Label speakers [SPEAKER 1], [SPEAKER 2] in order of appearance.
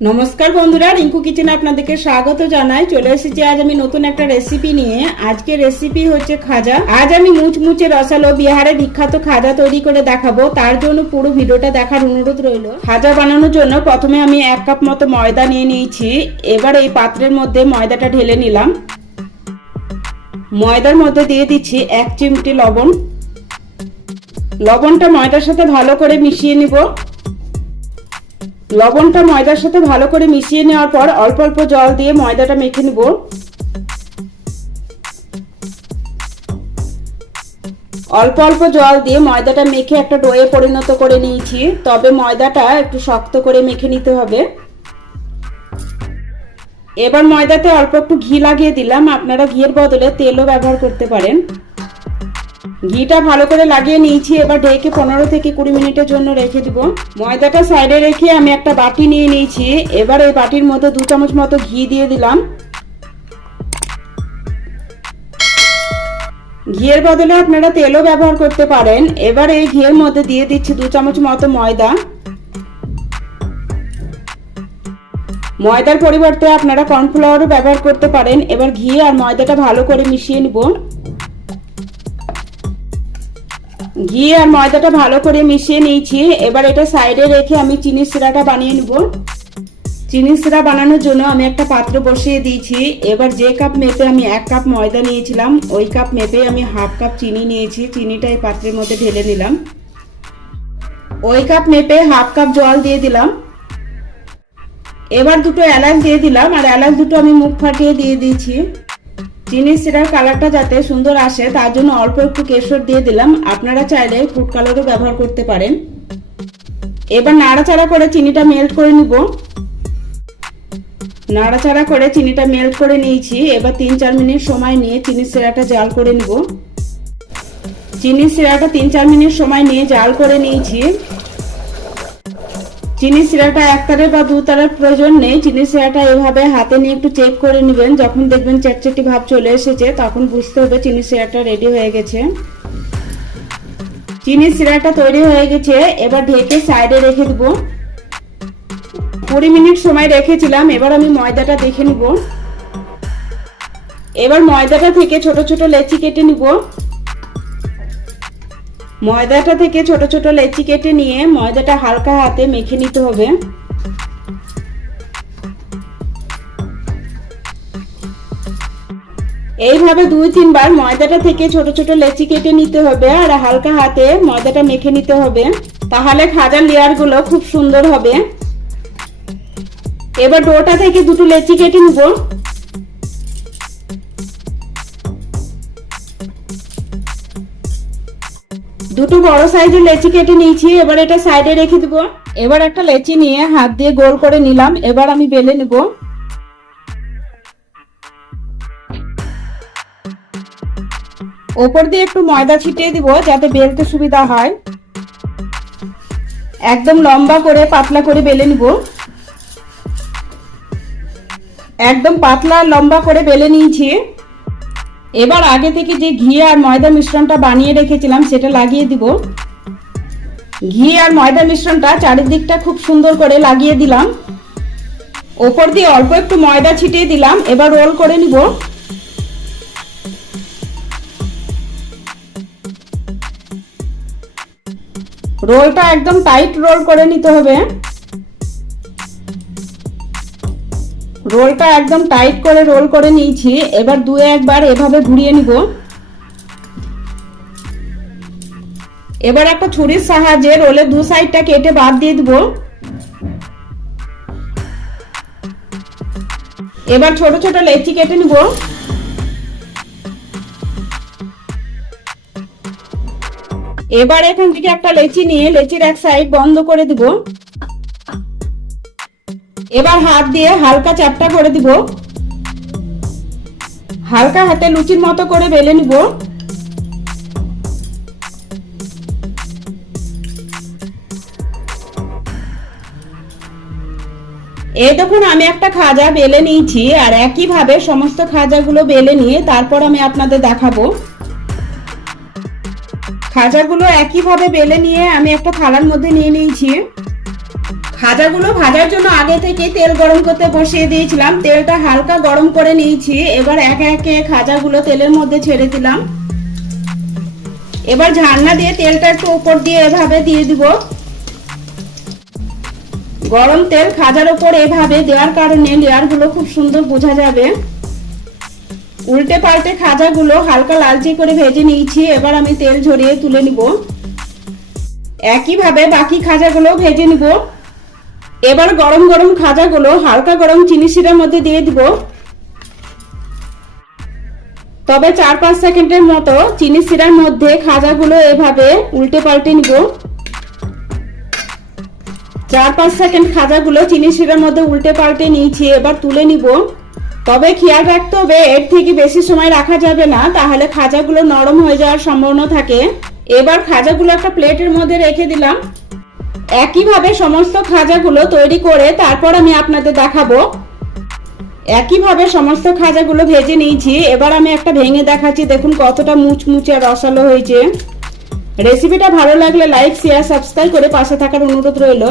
[SPEAKER 1] নমস্কার বন্ধুরা, রিঙ্কু কিচেনে আপনাদেরকে স্বাগত জানাই। চলে এসেছি, আজ আমি নতুন একটা রেসিপি নিয়ে। আজকে রেসিপি হচ্ছে খাজা। আজ আমি মুচমুচে রসালো বিহারে বিখ্যাত খাজা তৈরি করে দেখাবো। তার জন্য পুরো ভিডিওটা দেখার অনুরোধ রইল। খাজা বানানোর জন্য প্রথমে আমি এক কাপ মতো ময়দা নিয়ে নিয়েছি। এবার এই পাত্রের মধ্যে ময়দাটা ঢেলে নিলাম। ময়দার মধ্যে দিয়ে দিচ্ছি এক চিমটি লবণ। লবণটা ময়দার সাথে ভালো করে মিশিয়ে নিব। লবণটা ময়দার সাথে ভালো করে মিশিয়ে নেওয়ার পর অল্প অল্প জল দিয়ে ময়দাটা মেখে নেব। অল্প অল্প জল দিয়ে ময়দাটা মেখে একটা ডোয়ে পরিণত করে নিয়েছি। তবে ময়দাটা একটু শক্ত করে মেখে নিতে হবে। এবার ময়দাতে অল্প একটু ঘি লাগিয়ে দিলাম। আপনারা ঘিয়ের বদলে তেলও ব্যবহার করতে পারেন। ঘিটা ভালো করে লাগিয়ে নিয়েছি, এবার ঢেকে পনেরো থেকে কুড়ি মিনিটের জন্য রেখে দিব। ময়দাটা সাইডে রেখে আমি একটা বাটি নিয়ে নিয়েছি। এবার এই বাটির মধ্যে দু চামচ মতো ঘি দিয়ে দিলাম। ঘিয়ের বদলে আপনারা তেলও ব্যবহার করতে পারেন। এবার এই ঘিয়ের মধ্যে দিয়ে দিচ্ছি দু চামচ মতো ময়দা। ময়দার পরিবর্তে আপনারা কর্নফ্লাওয়ারও ব্যবহার করতে পারেন। এবার ঘি আর ময়দাটা ভালো করে মিশিয়ে নিব। ঘি আর ময়দাটা ভালো করে মিশিয়ে নিয়েছি। এবার এটা সাইডে রেখে আমি চিনি সিরাটা বানিয়ে নেব। চিনি সিরা বানানোর জন্য আমি একটা পাত্র বসিয়ে দিয়েছি। এবার যে কাপ মেপে আমি এক কাপ ময়দা নিয়েছিলাম, ওই কাপ মেপে আমি হাফ কাপ চিনি নিয়েছি। চিনিটা এই পাত্রের মধ্যে ঢেলে নিলাম। ওই কাপ মেপে হাফ কাপ জল দিয়ে দিলাম। এবার দুটো এলাচ দিয়ে দিলাম, আর এলাচ দুটো আমি মুখ ফাটিয়ে দিয়ে দিয়েছি। চিনি সিরার কালারটা যাতে সুন্দর আসে, তার জন্য অল্প একটু কেশর দিয়ে দিলাম। আপনারা চাইলে ফুড কালারও ব্যবহার করতে পারেন। এবার নাড়াচাড়া করে চিনিটা মেল্ট করে নিব। নাড়াচাড়া করে চিনিটা মেল্ট করে নিয়েছি। এবার তিন চার মিনিট সময় নিয়ে চিনি সিরাটা জাল করে নিব। চিনি সিরাটা তিন চার মিনিট সময় নিয়ে জাল করে নিয়েছি। চিনি সিরাটা এক তারের বা দু তারের প্রয়োজন নেই চিনি সিরাটা এভাবে হাতে নিয়ে একটু চেক করে নেবেন, যখন দেখবেন চেটচেটি ভাব চলে এসেছে, তখন বুঝতে হবে চিনি সিরাটা রেডি হয়ে গেছে। চিনি সিরাটা তৈরি হয়ে গেছে, এবার ঢেকে সাইডে রেখে দেবো। কুড়ি মিনিট সময় রেখেছিলাম, এবার আমি ময়দাটা দেখে নিব। এবার ময়দাটা থেকে ছোট ছোট লেচি কেটে নিব। ময়দাটা থেকে ছোট ছোট লেচি কেটে নিয়ে ময়দাটা হালকা হাতে মেখে নিতে হবে। এইভাবে দুই তিনবার ময়দাটা থেকে ছোট ছোট লেচি কেটে নিতে হবে আর হালকা হাতে ময়দাটা মেখে নিতে হবে। তাহলে খাজার লেয়ারগুলো খুব সুন্দর হবে। এবার ডোটা থেকে দুটো লেচি কেটে নিব। দুটো বড় সাইজের লেচি কেটে নিয়েছি, এবার এটা সাইডে রেখে দেব। এবার একটা লেচি নিয়ে হাত দিয়ে গোল করে নিলাম, এবার আমি বেলে নেব। ওপর দিয়ে একটু ময়দা ছিটিয়ে দিব, যাতে বেলতে সুবিধা হয়। একদম লম্বা করে পাতলা করে বেলে নিব। একদম পাতলা লম্বা করে বেলে নিয়েছি। এবার আগে থেকে যে ঘি আর ময়দা মিশ্রণটা বানিয়ে রেখেছিলাম, সেটা লাগিয়ে দিব। ঘি আর ময়দা মিশ্রণটা চারিদিকটা খুব সুন্দর করে লাগিয়ে দিলাম। ওপর দিয়ে অল্প একটু ময়দা ছিটিয়ে দিলাম, এবার রোল করে নিব। রোলটা একদম টাইট রোল করে নিতে হবে। রোলটা একদম টাইট করে রোল করে নিয়েছি। এবার দু একবার এভাবে ঘুরিয়ে নিব। এবার একটা ছুরির সাহায্যে রোলের দু সাইডটা কেটে বাদ দিয়ে দিব। এবার ছোট ছোট লেচি কেটে নিব। এবার এখান থেকে একটা লেচি নিয়ে লেচির এক সাইড বন্ধ করে দিব। এবার হাত দিয়ে হালকা চ্যাপটা করে দিব। হালকা হাতে লুচির মতো করে বেলে নিব। এই দেখুন, আমি একটা খাজা বেলে নিয়েছি আর একইভাবে সমস্ত খাজাগুলো বেলে নিয়ে তারপর আমি আপনাদের দেখাবো। খাজাগুলো একইভাবে বেলে নিয়ে আমি একটা থালার মধ্যে নিয়ে নিয়েছি। খাজাগুলো ভাজার জন্য আগে থেকে তেল গরম করতে বসিয়ে দিয়েছিলাম। তেলটা হালকা গরম করে নিয়েছি। এবার একে একে খাজাগুলো তেলের মধ্যে ছেড়ে দিলাম। এবার ঝান্না দিয়ে তেলটা একটু উপর দিয়ে এভাবে দিয়ে দিব। গরম তেল খাজার উপর এভাবে দেওয়ার কারণে লেয়ারগুলো খুব সুন্দর বোঝা যাবে। উল্টে পাল্টে খাজাগুলো হালকা লালচে করে ভেজে নিয়েছি। এবার আমি তেল ঝরিয়ে তুলে নিব। একইভাবে বাকি খাজাগুলো ভেজে নিব। এবার গরম গরম খাজাগুলো হালকা গরম চিনি শিরার মধ্যে দিয়ে দিব। তবে চার পাঁচ সেকেন্ডের মতো চিনি শিরার মধ্যে খাজাগুলো এভাবে উল্টে পাল্টে নিব। চার পাঁচ সেকেন্ড খাজাগুলো চিনি শিরার মধ্যে উল্টে পাল্টে নিয়েছি, এবার তুলে নিব। তবে খেয়াল রাখতে হবে, এর থেকে বেশি সময় রাখা যাবে না, তাহলে খাজাগুলো নরম হয়ে যাওয়ার সম্ভাবনা থাকে। এবার খাজাগুলো একটা প্লেটের মধ্যে রেখে দিলাম। একইভাবে সমস্ত খাজাগুলো তৈরি করে তারপর আমি আপনাদের দেখাবো। একইভাবে সমস্ত খাজাগুলো ভেজে নিয়েছি। এবার আমি একটা ভেঙে দেখাচ্ছি। দেখুন কতটা মুচমুচে আর রসালো হয়েছে। রেসিপিটা ভালো লাগলে লাইক শেয়ার সাবস্ক্রাইব করে পাশে থাকার অনুরোধ রইল।